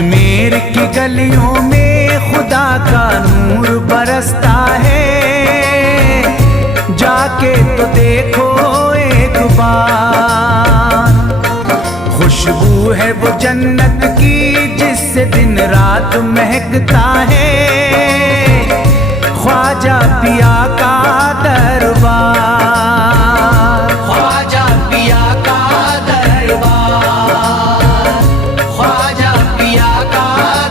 अजमेर की गलियों में खुदा का नूर बरसता है, जाके तो देखो एक बार। खुशबू है वो जन्नत की जिससे दिन रात महकता है, ख्वाजा पिया का दरबार। ख्वाजा पिया का दरबार, ख्वाजा पिया का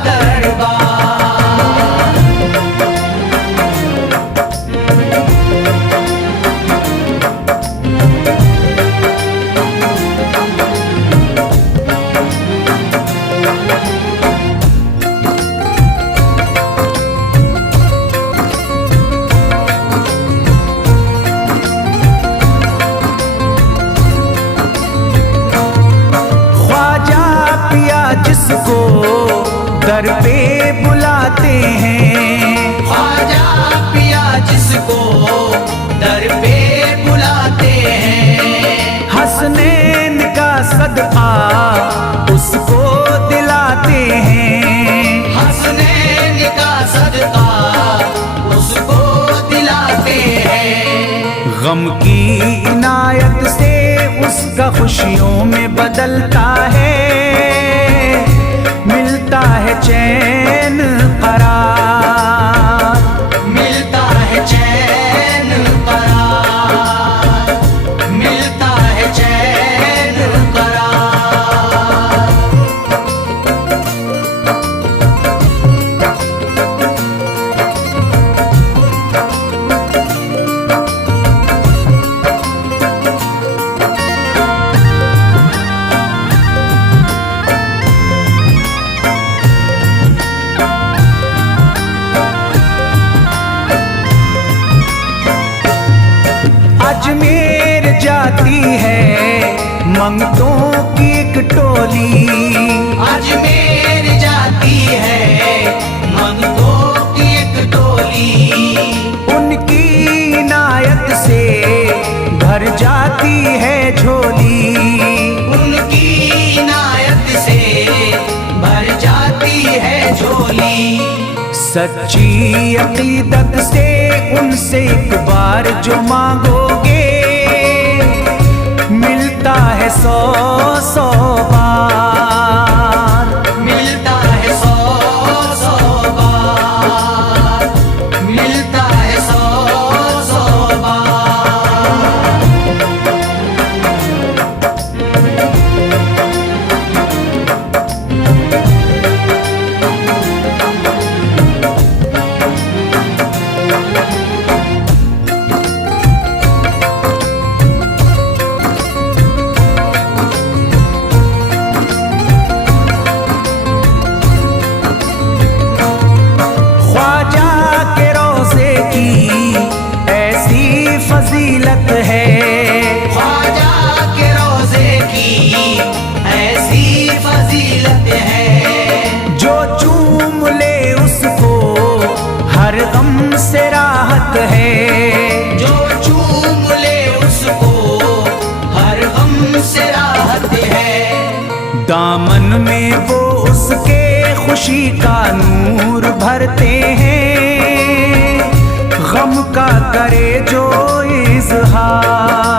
दरबार। जिसको दर पे बुलाते हैं, ख्वाजा पिया जिसको दर पे बुलाते हैं, हसनैन का सदका उसको दिलाते हैं, हसनैन का सदका उसको दिलाते हैं। गम की इनायत से उसका खुशियों में बदलता है, मिलता है चैन करार, मिलता है चैन करार, मिलता है चैन करार। अजमेर जाती है मंगतों की एक टोली, अजमेर जाती है मंगतों की एक टोली, उनकी इनायत से भर जाती है झोली, उनकी इनायत से भर जाती है झोली। सच्ची अकीदत से उनसे एक बार जो मांगोगे, मिलता है 100 बार, मिलता है 100 बार, मिलता है 100 बार। फजीलत है ख्वाजा के रोज़े की ऐसी फजीलत है, जो चूम ले उसको हर गम से राहत है, जो चूम ले उसको हर गम से राहत है। दामन में वो उसके खुशी का नूर भरते हैं, गम का करे जो इज़हार,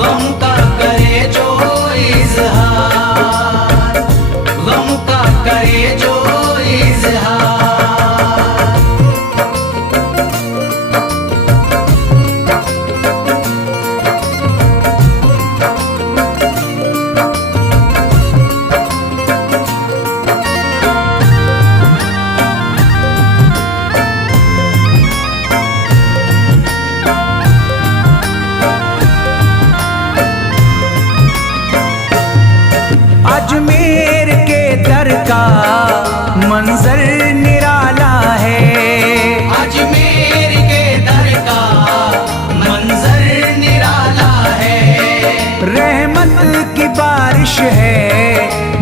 गम का करे जो इज़हार, गम का करे जो इज़हार। अजमेर के दर का मंजर निराला है, अजमेर के दर का मंजर निराला है। रहमत की बारिश है,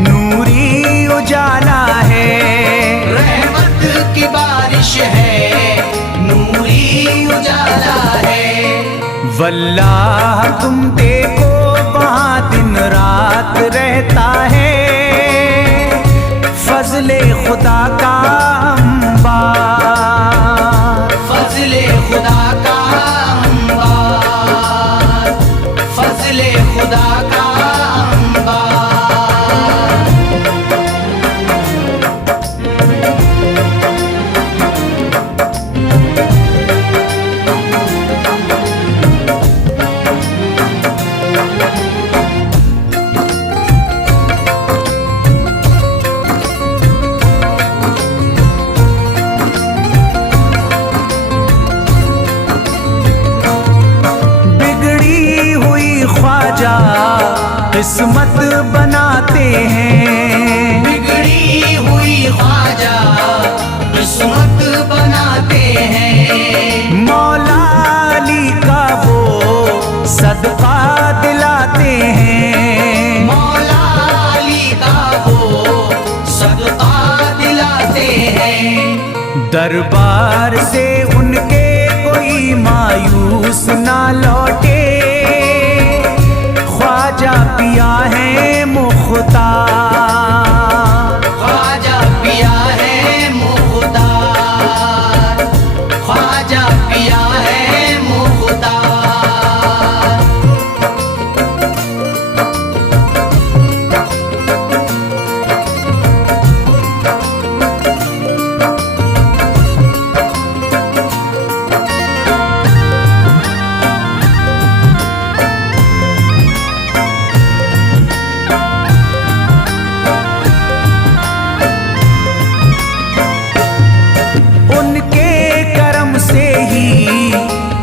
नूरी उजाला है, रहमत की बारिश है, नूरी उजाला है। वल्लाह तुम देखो वहाँ दिन रात रहता है, फजले खुदा का अंबार, फजले खुदा का अंबार, फजले खुदा का अंबार। किस्मत बनाते हैं, बिगड़ी हुई ख्वाजा किस्मत बनाते हैं। मौला अली का वो सदका दिलाते हैं, मौला अली का वो सदका दिलाते हैं। दरबार से उनके कोई मायूस ना लौटे, ख्वाजा पिया है मुख्तार, ख्वाजा पिया है मुख्तार, ख्वाजा पिया है मुख्तार।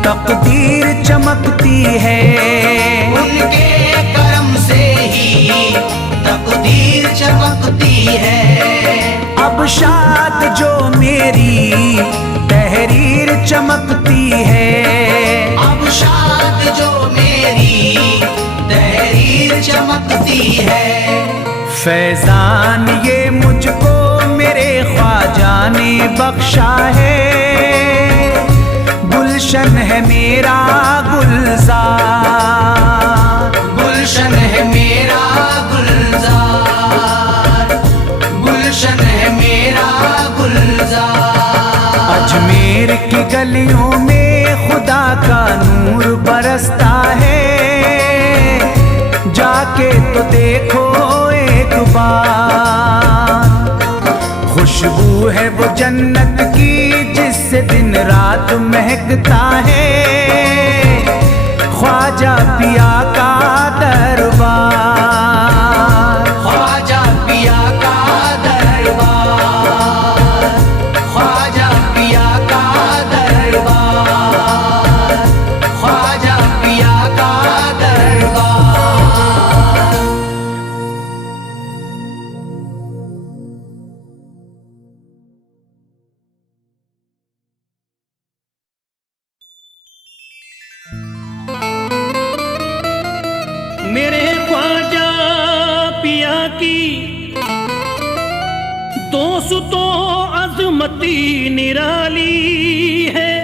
तकदीर चमकती है, उनके करम से ही तकदीर चमकती है। अब शाद जो मेरी तहरीर चमकती है, अब शाद जो मेरी तहरीर चमकती है। फैजान ये मुझको मेरे ख्वाजा ने बख्शा है, गुलशन है मेरा गुलजार, गुलशन है मेरा गुलजार, गुलशन है मेरा गुलजार। अजमेर की गलियों में खुदा का नूर बरसता है, जाके तो देखो एक बार। खुशबू है वो जन्नत की जिससे दिन रात महकता है, ख्वाजा पिया का दरबार, ख्वाजा पिया का दरबार, ख्वाजा पिया का दरबार, ख्वाजा पिया का दरबार। मेरे ख्वाजा पिया की दोस्तों अजमती निराली है,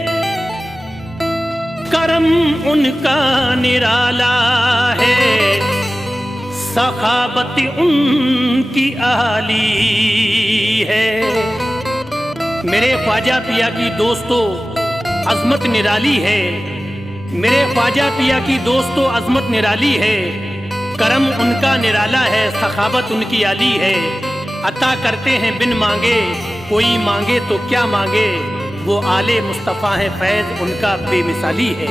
करम उनका निराला है, सखावत उनकी आली है। मेरे ख्वाजा पिया की दोस्तों अजमत निराली है, मेरे ख्वाजा पिया की दोस्तों अजमत निराली है, करम उनका निराला है, सखावत उनकी आली है। अता करते हैं बिन मांगे, कोई मांगे तो क्या मांगे, वो आले मुस्तफ़ा है, फैज़ उनका बेमिसाली है।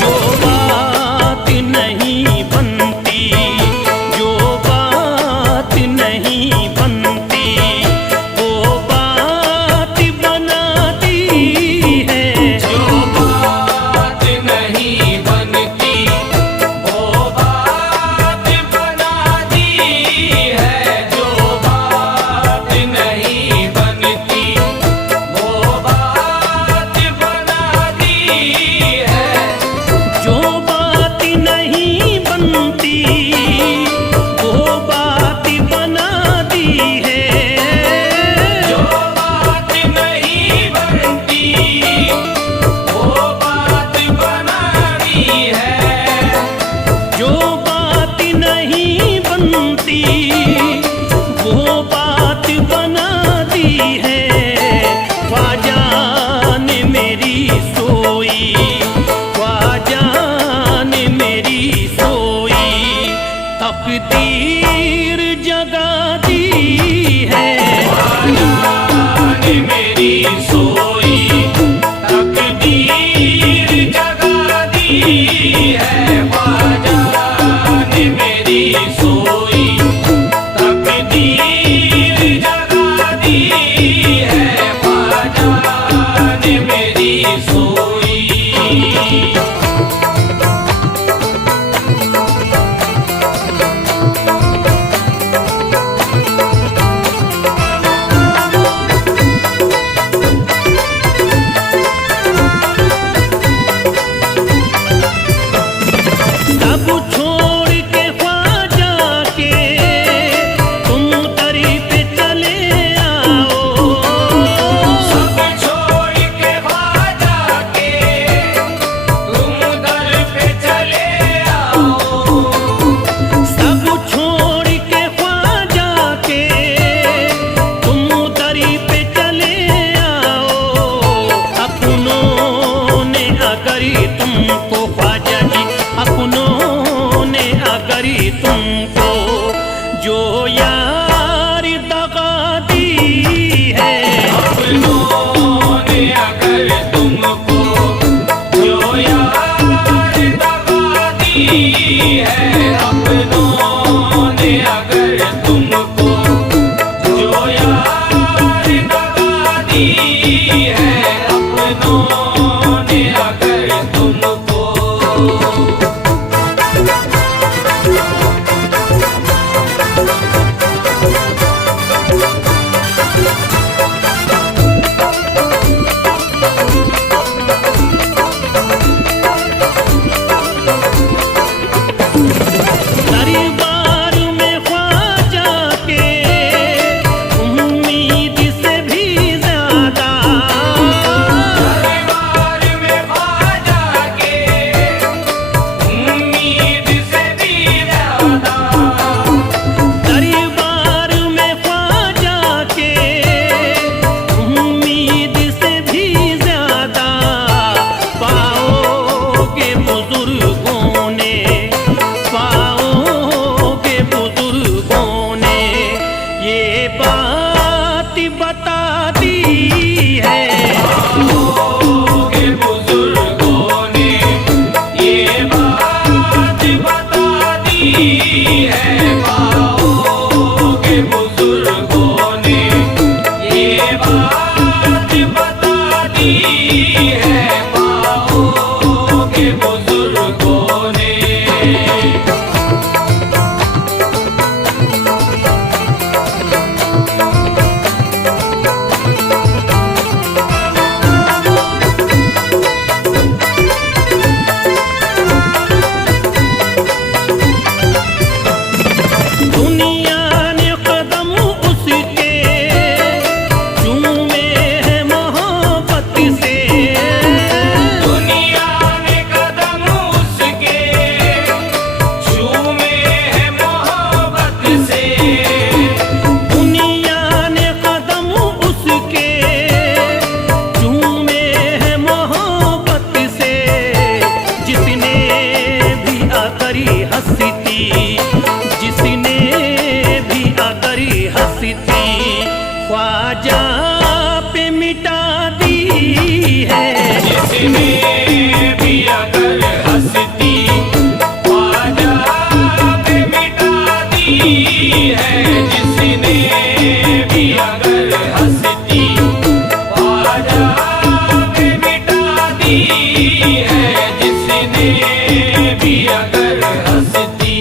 जो बात नहीं बनती तकदीर जगा दी है ख्वाजा ने मेरी सोई तकदीर जगा दी है ख्वाजा ने मेरी सोई तकदीर जगा दी है ख्वाजा ने मेरी सोई सब छोड़ के ख्वाजा के तुम दरी पे चले आओ सब छोड़ के ख्वाजा के तुम दर पे चले आओ सब छोड़ के ख्वाजा के तुम दरी पे चले आओ अपनों ने अगर तुमको ख्वाजा जी अपनों ने अगर तुमको जो यार दगा दी है अपनों ने अगर तुमको जो यार दगा दी है अपनों ने अगर तुमको जो यार दगा दी है अपनों ने अगर तुमको दरबार में ख्वाजा के उम्मीद से भी ज्यादा दरबार में ख्वाजा के उम्मीद से भी ज्यादा दरबार में ख्वाजा के उम्मीद से भी ज्यादा पाओगे बुजुर्गों ने ये बात बता दी है के बुजुर्गों ने ये बात बता दी है पाओ के बुजुर्गों ने ये बात बता दी है पाओ के बुजुर्गों ने दुनिया ने कदम उसके चूमे है मोहब्बत से दुनिया ने कदम उसके झूमे हैं मोहब्बत से दुनिया ने कदम उसके चूमे है मोहब्बत से जिसने भी आकरी हंसती जिसने भी आकरी हंसती ख्वाजा पे मिटा दी है जिसने भी अगर हंसती ख्वाजा पे मिटा दी है जिसने भी अगर हंसती ख्वाजा पे मिटा दी है जिसने भी अगर हंसती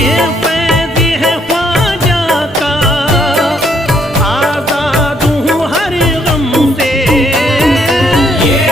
ये फैज़ है ख्वाजा का आज़ाद हूँ हर गम से ये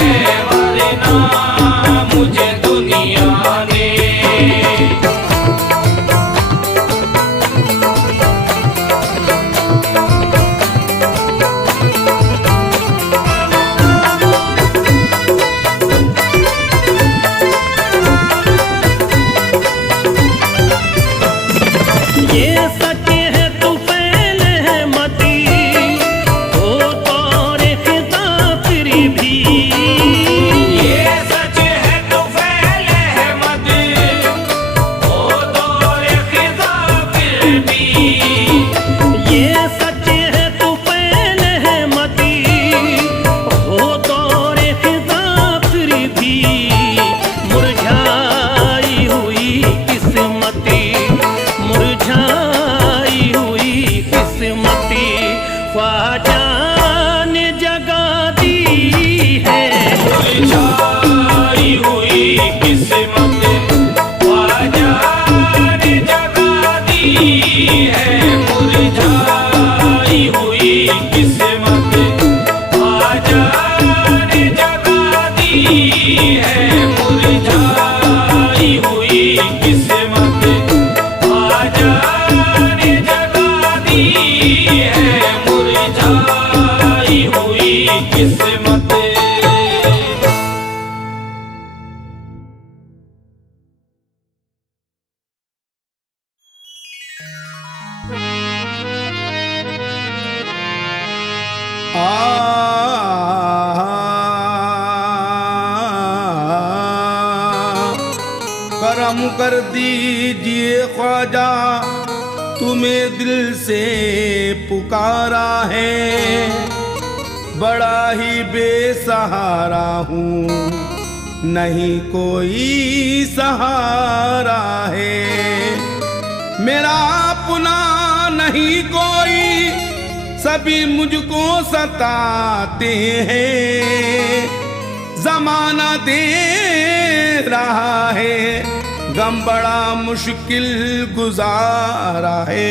है वरना मुझे दुनिया ने ये सच है तू फैल है मती हो तोरे खिता फिर भी ये सच है तो फैल है मत हो दौरे खिज़ा फिर भी ये सच है तू फैल है मती हो तोरे खिता फिर भी मुरझाई हुई किस्मती मुरझाई हुई किस्मती ख्वाजा ने जगा दी है मुरझाई हुई किस्मत ख्वाजा ने जगा दी है मुरझाई हुई किस्मत ख्वाजा ने जगा दी है मुरझाई हुई किस्मत ख्वाजा ने जगा दी है मुरझाई हुई किस्मत करम कर दीजिए ख्वाजा, तुम्हें दिल से पुकारा है। बड़ा ही बेसहारा हूँ, नहीं कोई सहारा है। मेरा अपना नहीं कोई, सभी मुझको सताते हैं। जमाना दे रहा है, गम बड़ा मुश्किल गुजारा है।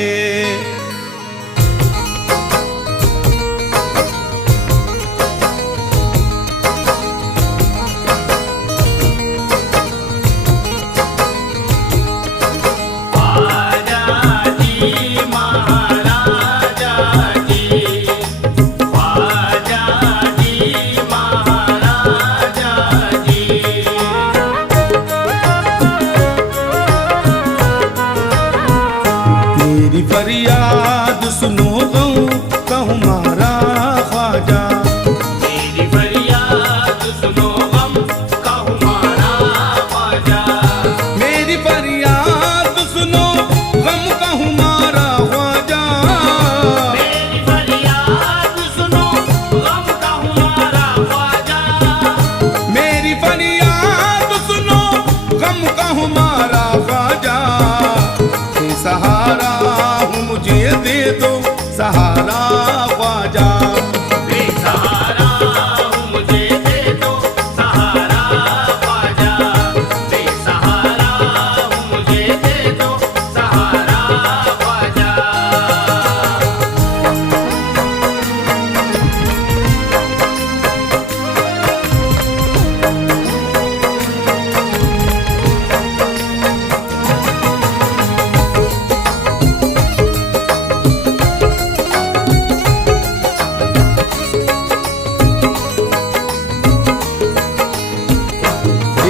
फरियाद सुनो कहूँ मारा ख्वाजा, मेरी फरियाद सुनो गम कहूँ मारा ख्वाजा। मेरी फरियाद सुनो गम कहूँ मारा ख्वाजा। मेरी फरियाद सुनो गम कहूँ मारा ख्वाजा। मेरी फरियाद सुनो गम कहूँ मारा ख्वाजा। सहारा हूँ मुझे दे दो सहारा ख्वाजा। बेसहारा हूँ मुझे दे दो सहारा ख्वाजा। बेसहारा हूँ मुझे दे दो सहारा ख्वाजा।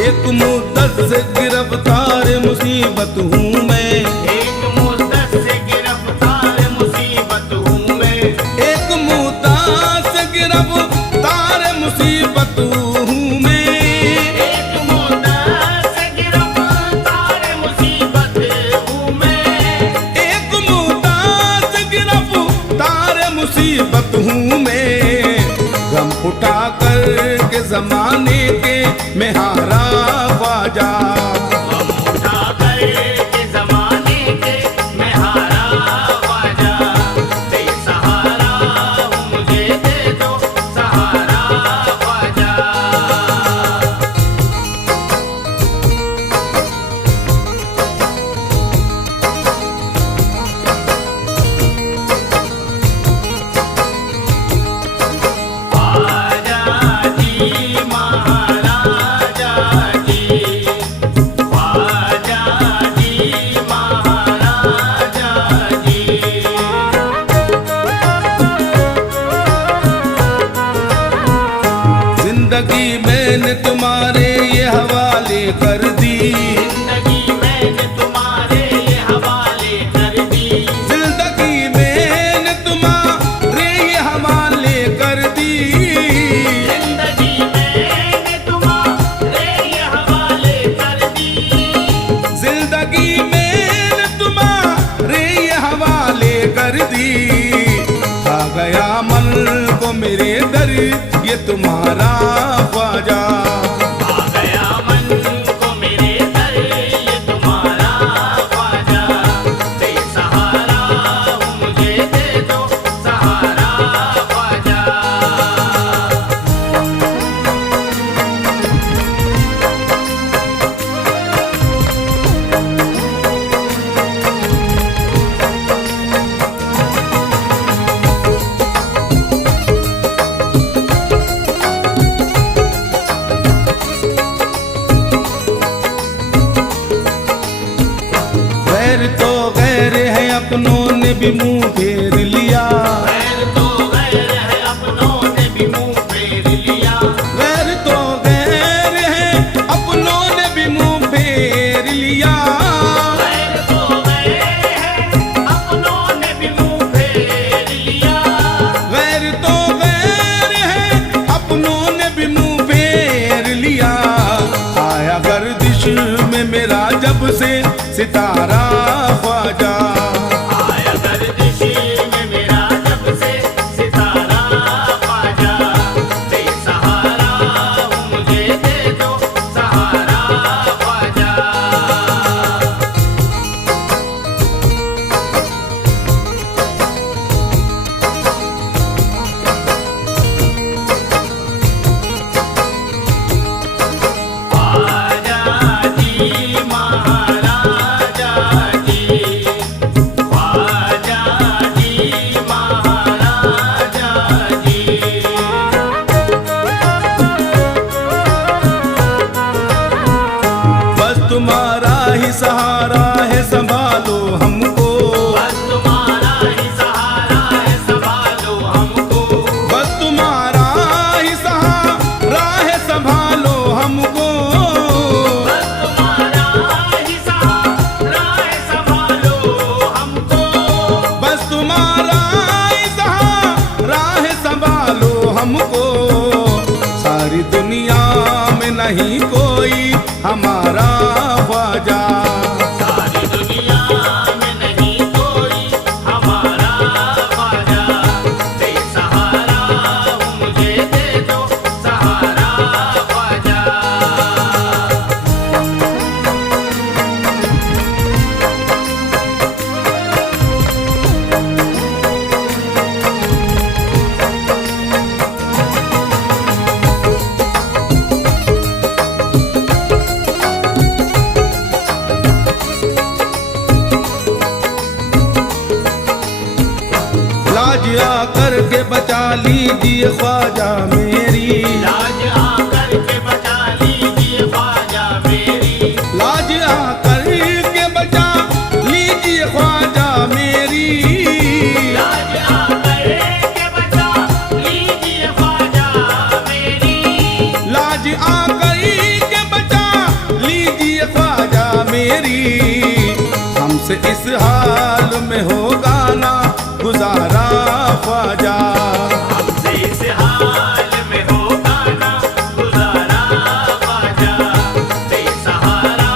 एक मुद्दत से गिरफ्तार मुसीबत हूँ मैं। एक मुद्दत से गिरफ्तार मुसीबत हूँ मैं। एक मुद्दत से गिरफ्तार मुसीबत हूँ मैं। एक मुद्दत से गिरफ्तार मुसीबत हूँ मैं। एक मुद्दत से गिरफ्तार मुसीबत हूँ मैं। गम उठा कर के जमाने के मैं हारा ख्वाजा। गम उठा कर के जमाने के मैं हारा ख्वाजा। बेसहारा हूँ मुझे दे दो सहारा ख्वाजा। ख्वाजा जी महाराजा जी, ख्वाजा जी महाराजा जी। जिंदगी मैंने तुम्हारे ये हवाले कर दी, जिंदगी मैंने तुम्हारे ये हवाले कर दी, जिंदगी मैंने तुम्हारे ये हवाले कर दी, जिंदगी मैंने तुम्हारे ये हवाले कर दी, जिंदगी मैंने तुम्हारे ये हवाले कर दी। आ गया मन को मेरे दर ये तुम्हारा ख्वाजा, आ गया मन को मेरे दर ये तुम्हारा ख्वाजा। बेसहारा हूँ मुझे दे दो सहारा ख्वाजा। गैर तो गैर है अपनों ने भी मुंह फेर लिया, गैर तो गैर है अपनों ने भी मुंह फेर लिया, गैर तो गैर है अपनों ने भी मुंह फेर लिया, गैर तो गैर है अपनों ने भी मुंह फेर लिया, गैर तो गैर है अपनों ने भी मुंह फेर लिया। आया गर्दिश में मेरा जब से सितारा ख्वाजा, आया गर्दिश में मेरा जब से सितारा ख्वाजा। बेसहारा हूँ मुझे दे दो सहारा ख्वाजा। ख्वाजा जी महाराजा जी, ख्वाजा जी महाराजा जी। बस तुम्हारा ही सहारा है संभालो हमको, बस तुम्हारा ही सहारा है संभालो हमको, बस तुम्हारा ही सहारा है संभालो हमको, बस तुम्हारा ही सहारा है संभालो हमको, बस तुम्हारा ही सहारा है संभालो हमको। सारी दुनिया में नहीं कोई हमारा ख्वाजा, सारी दुनिया में नहीं कोई हमारा ख्वाजा। बेसहारा हूँ मुझे दे दो सहारा ख्वाजा। लाज आकर के बचा लीजिए ख्वाजा मेरी, लाज आकर के बचा लीजिए ख्वाजा मेरी, लाज आकर के बचा लीजिए ख्वाजा मेरी, लाज आकर के बचा लीजिए ख्वाजा मेरी, लाज आकर के बचा लीजिए ख्वाजा मेरी। हमसे इस हाल में होगा ना गुजारा ख्वाजा, हमसे इस हाल में होगा ना गुजारा ख्वाजा। बेसहारा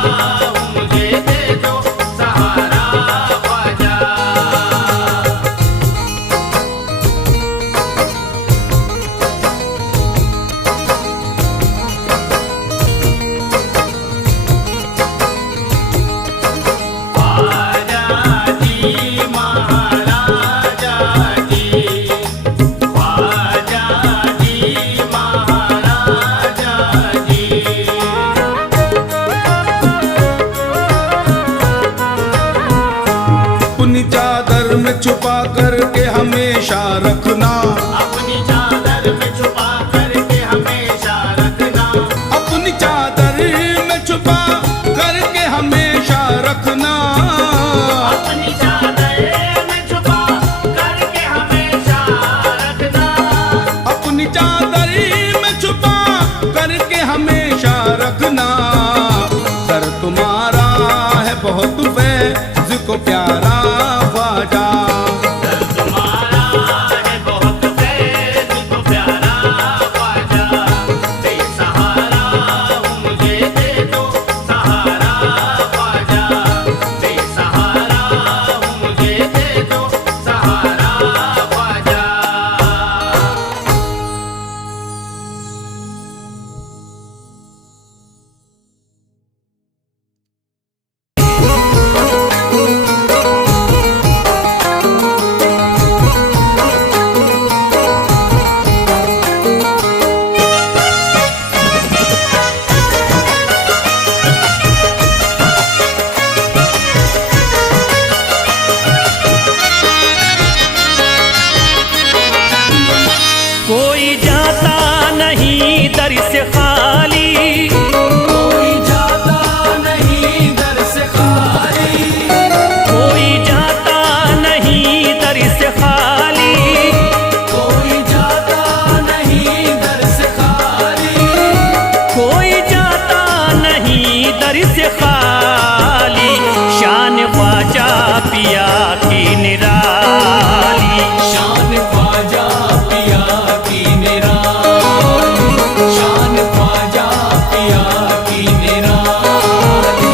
हूँ मुझे दे दो सहारा ख्वाजा। ख्वाजा जी महाराजा हमेशा रखना। सर तुम्हारा है बहुत फैज़ को प्यारा ख्वाजा। तुम्हारा है बहुत फैज़ को प्यारा ख्वाजा। बेसहारा हूँ मुझे दे दो सहारा ख्वाजा। बेसहारा हूँ मुझे दे दो सहारा ख्वाजा। कोई जाता नहीं दर से खाली, कोई जाता नहीं दर से खाली, कोई जाता नहीं दर से खाली, कोई जाता नहीं दर से खाली, कोई जाता नहीं दर से खाली। शान ख्वाजा पिया की निराली, शान ख्वाजा पिया की निराली, शान ख्वाजा पिया की निराली।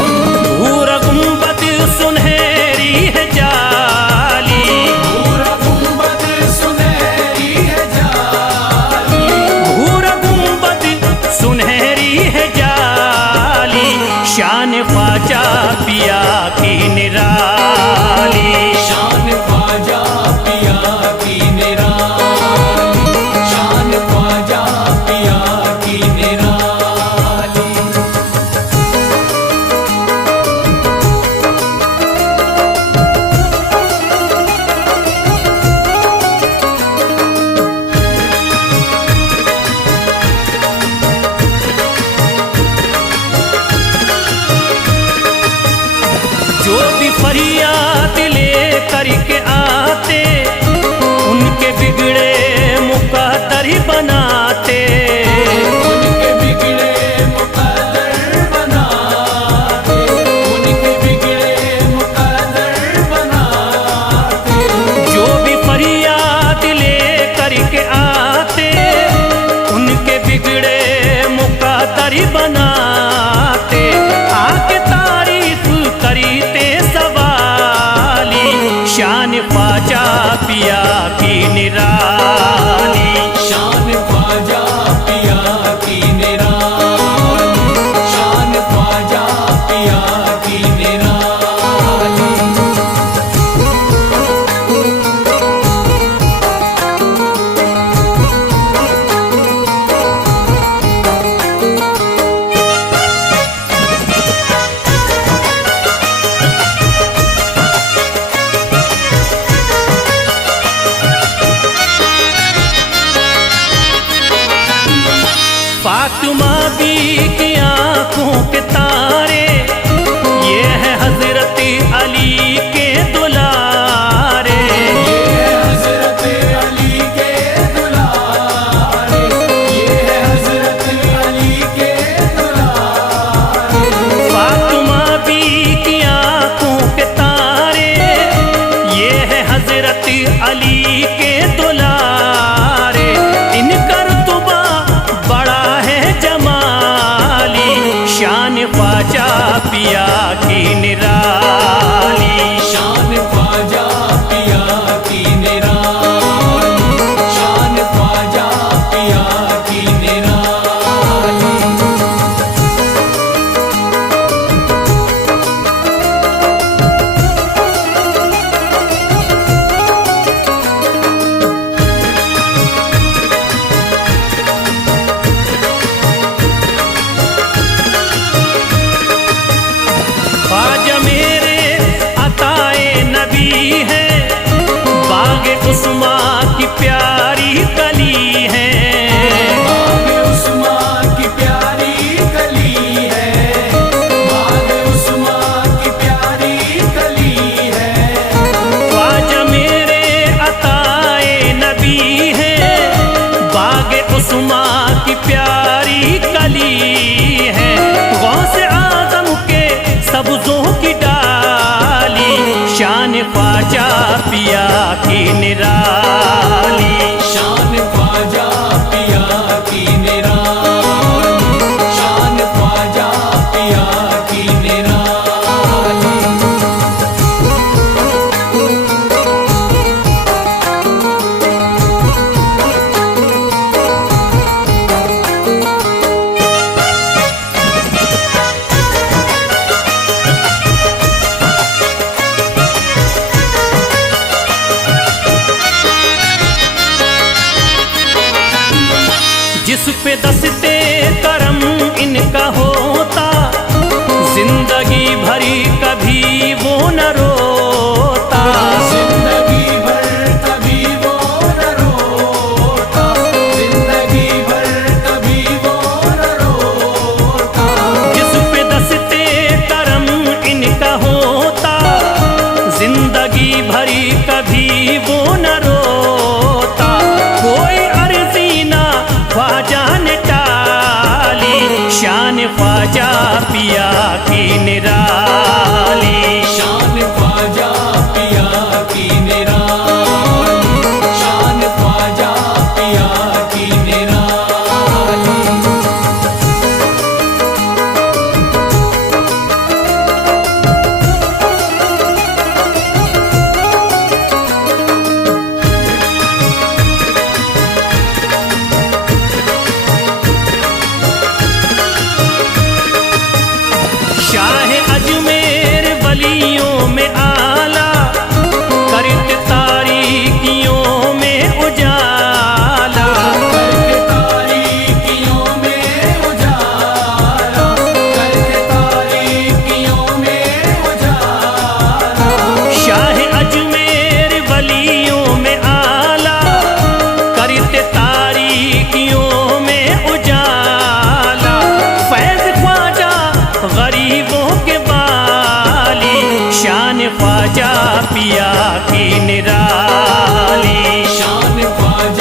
भूर गुंबद सुनहरी है जाली, पूरा गुंबद सुनहरी है जाली, भूर गुंबद सुनहरी है जाली। शान ख्वाजा पिया की निराली, शान ख्वाजा पिया की निराली, शान ख्वाजा पिया की निराली। जो भी फरियाद ले करके आते, उनके बिगड़े मुकद्दर ही बनाते। उनके बिगड़े मुकद्दर बनाते, उनके बिगड़े मुकद्दर बनाते। जो भी फरियाद ले करके आते, उनके बिगड़े मुकद्दर ही बनाते। आके तारीफ करते सवाली, शान ख्वाजा पिया की निराली, शान ख्वाजा पिया की निराली, शान ख्वाजा पिया की निराली। फातिमा बी की आंखों के तारे, ये है हजरत अली के दुलारे। ये है हजरत अली के दुलारे, ये है हजरत अली के दुलारे। फातिमा बी की आंखों के तारे, ये है हजरत अली के दुलारे। इनका रुतबा बड़ा है जमाली, शान ख्वाजा पिया भरी कभी वो न रोता, कोई अर्जी ना ख्वाजा ने टाली, शान ख्वाजा पिया की निराली। शान ख्वाजा पिया की निराली, शान ख्वाजा पिया की निराली। शाह अजमेर वलियों में आला, करते तारीकियों में उजाला। करके तारीकियों में उजाला, करके तारीकियों में उजाला। शाह अजमेर वलियों में आला, करते तारीकियों में उजाला। फैज ख्वाजा गरीबों के बाली, शान ख्वाजा पिया की निराली। शान ख्वाजा